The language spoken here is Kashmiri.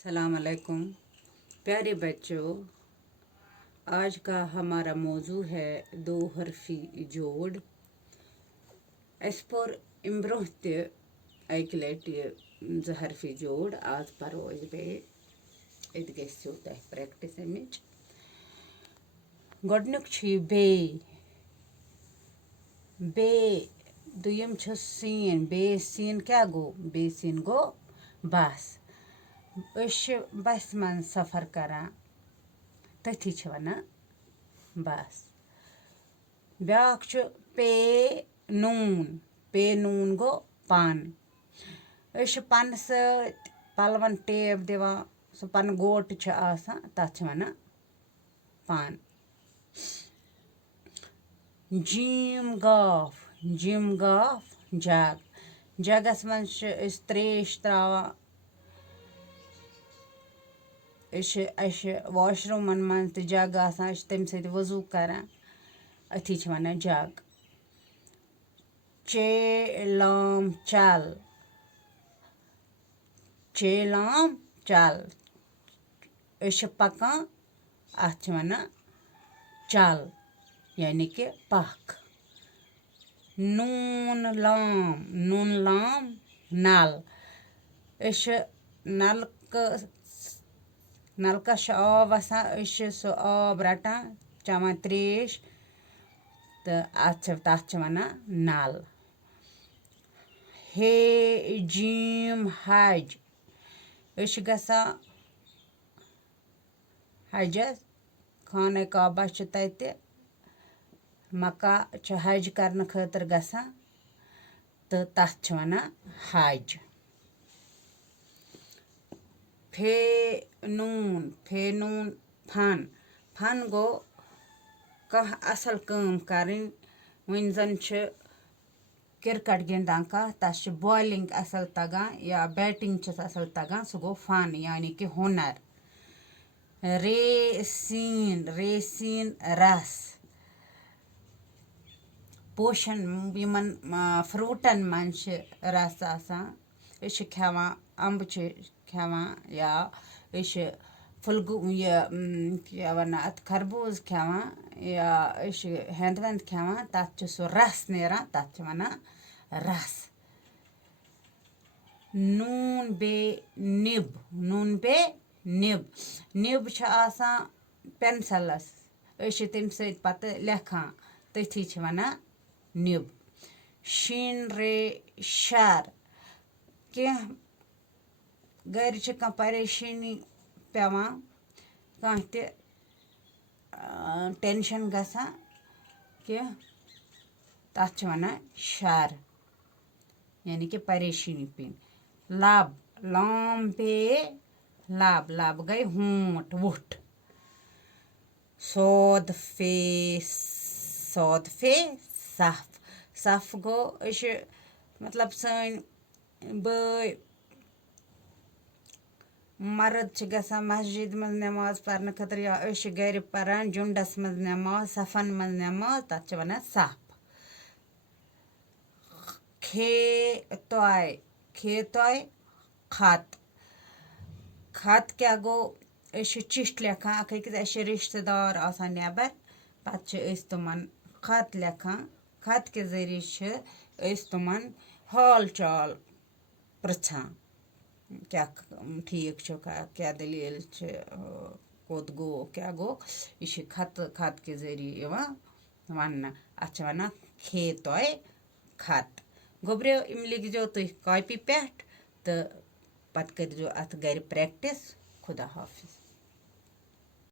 सलाम अलैकुम प्यारे बच्चों। आज का हमारा मौजू है दो हरफी जोड़। अस पोर अम ब्रोह अक लट ज हरफी जोड़ आज परो बे गो तह प्रैक्टिस अमिच। गोडनुक बे बे दुयम सीन बे सीन क्या गो बे सीन गो बस बस मन सफ़र करान तथी वनान बस। ब्याक पे नून गो पन पन सत पलवन टेब दिवान सो पन गोट तथ वनान पन। जिम गाफ जग जगस मज त्रेश त्रावान वॉशरूमन मज जग आसान तम सत वजू करान अथी वनान जग। चेलाम चल पकान अथ वनान चल यानी कि पख। नून लाम नल नलकस आब वसान सो आब रटान चवान त्रेश तो तथ वनान नल। हे जीम हज गसान हजस खाना काबा तत मक्का हज करने खतर गसान तो तथ वनान हज। फे नून फन गो कह असल काम करें वन जन क्रिकेट गिंदान कह तस बॉलिंग असल तगान या बैटिंग असल तगान सो गो फन यानी कि हुनर। रेसीन रस पोशन यमन फ्रूटन मन रस आसान खेवान अम्ब खेवान या फुलगू क्या वन अत खरबूज खेवान या हेंद वेंद खेवान तथ सो रस नेरान तथ वनान रस। नून बे निब आसान पेंसिलस तम सत पत लेखान तथी वनान निब। शीन रे शर कह गर कह परेशानी पेवान कह टेंशन गसान कह तथ वनान शर यानी कि परेशानी पेन। लब गई होंठ वुठ। सौद फे सफ गो मतलब सन बई मर्द गसान मस्जिद मज नमाज पढ़ने खतर या गर परान जुंडस मज नमाज सफन मज नमाज तथ वनान सफ। खेतोय खत क्या गो चिठ लेखान अकिस रिश्तेदार आसान नेबर पत तमन खत लेखान खत के जरिए तमन हाल चाल पृछान क्या ठीक क्या दलील कोत गो क्या गो यह खत के जरिए वन अत वनान खेतोय खत। गोब्रियो इम लिखो तुम कॉपी पे तो पत कर अत गर प्रैक्टिस। खुदा हाफिज।